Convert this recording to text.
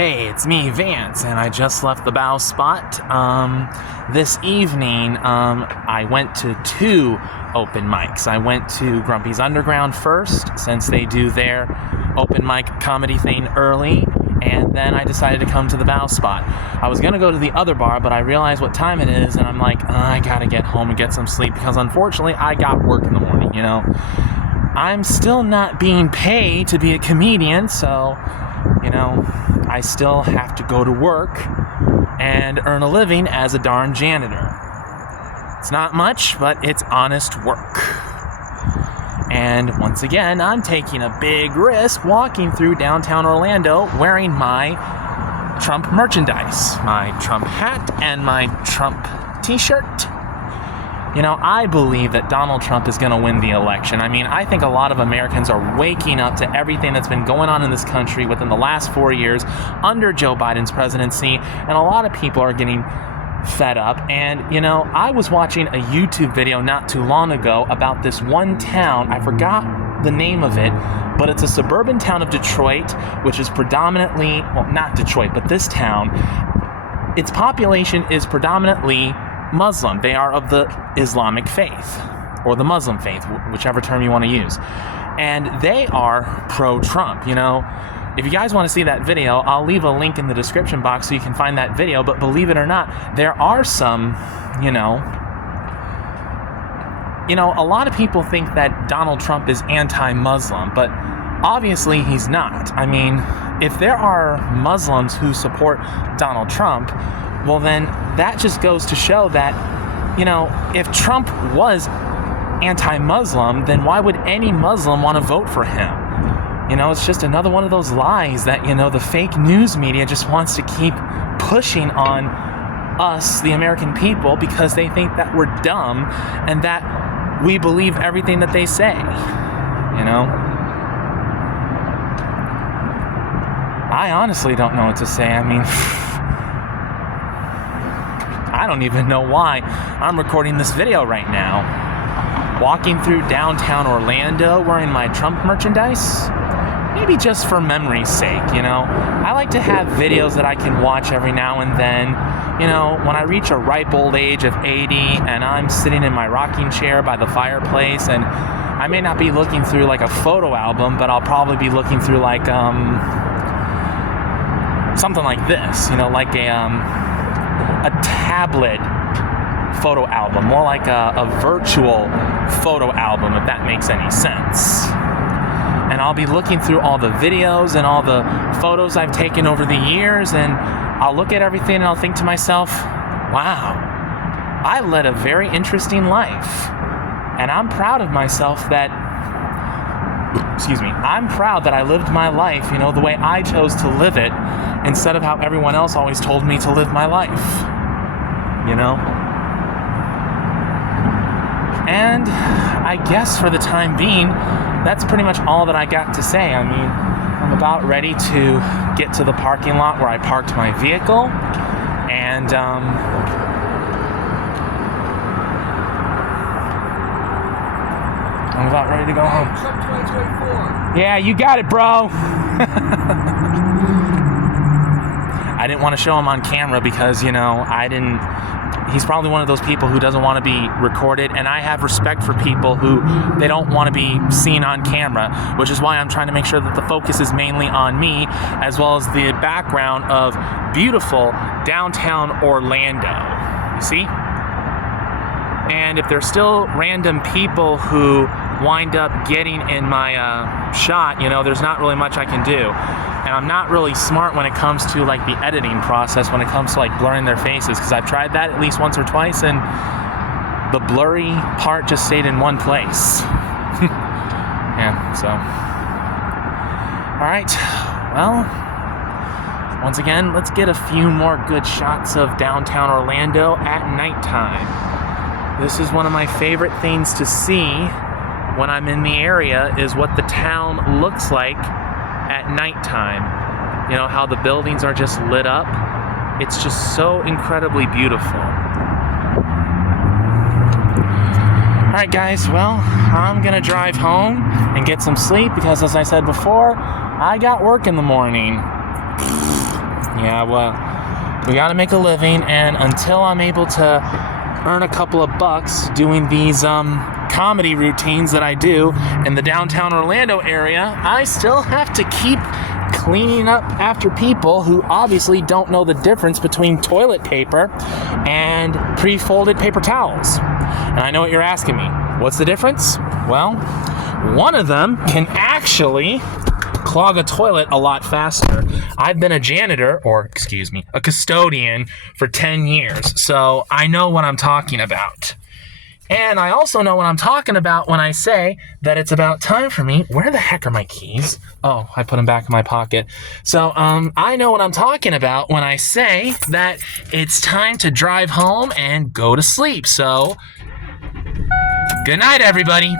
Hey, it's me, Vance, and I just left the bow spot. This evening, I went to 2 open mics. I went to Grumpy's Underground first, since they do their open mic comedy thing early, and then I decided to come to the bow spot. I was going to go to the other bar, but I realized what time it is, and I'm like, I gotta get home and get some sleep, because unfortunately, I got work in the morning, you know? I'm still not being paid to be a comedian, so, you know, I still have to go to work and earn a living as a darn janitor. It's not much, but it's honest work. And once again, I'm taking a big risk walking through downtown Orlando wearing my Trump merchandise, my Trump hat and my Trump t-shirt. You know, I believe that Donald Trump is going to win the election. I mean, I think a lot of Americans are waking up to everything that's been going on in this country within the last 4 years under Joe Biden's presidency, and a lot of people are getting fed up. And, you know, I was watching a YouTube video not too long ago about this one town. I forgot the name of it, but it's a suburban town of Detroit, which is predominantly, well, not Detroit, but this town. Its population is predominantly Muslim. They are of the Islamic faith, or the Muslim faith, whichever term you want to use. And they are pro-Trump, you know. If you guys want to see that video, I'll leave a link in the description box so you can find that video, but believe it or not, there are some, you know, a lot of people think that Donald Trump is anti-Muslim, but obviously he's not. I mean, if there are Muslims who support Donald Trump, well then that just goes to show that, you know, if Trump was anti-Muslim, then why would any Muslim want to vote for him? You know, it's just another one of those lies that, you know, the fake news media just wants to keep pushing on us, the American people, because they think that we're dumb and that we believe everything that they say, you know? I honestly don't know what to say. I mean, I don't even know why I'm recording this video right now. Walking through downtown Orlando wearing my Trump merchandise? Maybe just for memory's sake, you know? I like to have videos that I can watch every now and then. You know, when I reach a ripe old age of 80 and I'm sitting in my rocking chair by the fireplace, and I may not be looking through like a photo album, but I'll probably be looking through like, something like this, you know, like a tablet photo album, more like a virtual photo album, if that makes any sense. And I'll be looking through all the videos and all the photos I've taken over the years, and I'll look at everything and I'll think to myself, wow, I led a very interesting life. And I'm proud of myself that, I'm proud that I lived my life, you know, the way I chose to live it, instead of how everyone else always told me to live my life, you know? And I guess for the time being, that's pretty much all that I got to say. I mean, I'm about ready to get to the parking lot where I parked my vehicle, and I'm about ready to go home. Trump 2024. Yeah, you got it, bro. I didn't want to show him on camera because, you know, he's probably one of those people who doesn't want to be recorded, and I have respect for people who they don't want to be seen on camera, which is why I'm trying to make sure that the focus is mainly on me, as well as the background of beautiful downtown Orlando. You see? And if there's still random people who wind up getting in my shot, you know, there's not really much I can do. And I'm not really smart when it comes to like the editing process, when it comes to like blurring their faces, because I've tried that at least once or twice, and the blurry part just stayed in one place. Yeah, so. Alright, well, once again, let's get a few more good shots of downtown Orlando at nighttime. This is one of my favorite things to see when I'm in the area, is what the town looks like at nighttime. You know, how the buildings are just lit up. It's just so incredibly beautiful. Alright guys, well, I'm gonna drive home and get some sleep because, as I said before, I got work in the morning. Yeah, well, we gotta make a living, and until I'm able to earn a couple of bucks doing these comedy routines that I do in the downtown Orlando area, I still have to keep cleaning up after people who obviously don't know the difference between toilet paper and pre-folded paper towels. And I know what you're asking me. What's the difference? Well, one of them can actually clog a toilet a lot faster. I've been a janitor, a custodian for 10 years, so I know what I'm talking about. And I also know what I'm talking about when I say that it's about time for me. Where the heck are my keys? Oh, I put them back in my pocket. So, I know what I'm talking about when I say that it's time to drive home and go to sleep. So, good night, everybody.